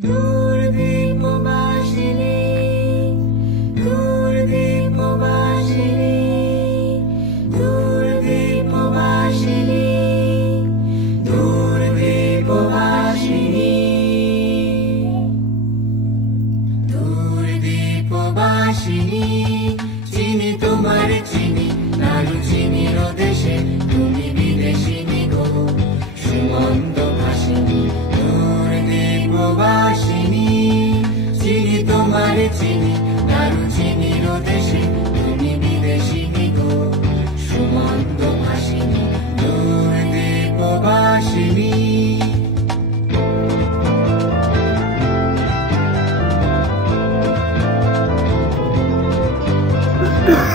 দূরদীপবাসিনী দূরদীপবাসিনী দূরদীপবাসিনী দূরদীপবাসিনী দূরদীপবাসিনী চিনি তোমার চিনি নারু চিনির দেশে তুমি বিদেশিনী গো সুমন্ত ভাসিনী দূরদীপবাসিনী চিনি তোমার চিনি নারু চিনির দেশে তুমি বিদেশিনী গো সুমন্ত ভাসিনী দূরদীপবাসিনী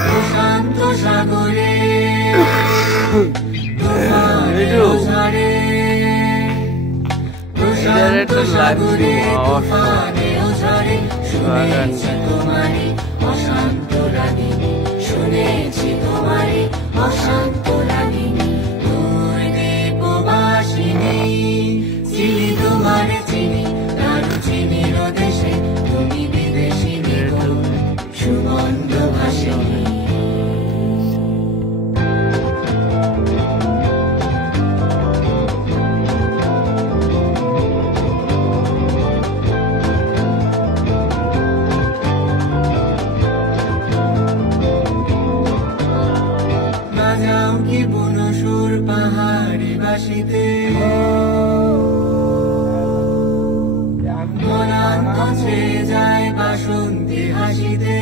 প্রশান্ত সাগরে প্রশান্ত সাগরে তুফানে ঝরে শুনেছি তোমারি অশান্ত রাগিনী শুনেছি তোমারি অশান্ত রাগিনী দূরদীপবাসিনী চিনি তোমার চিনি নারু চিনির দেশে তুমি বিদেশিনী গো সুগন্ধ ভাসিনী বনসুর পাহাড়ি বাসিতে মনান্ত ছেয়ে যায় বাসন্তী হাসিতে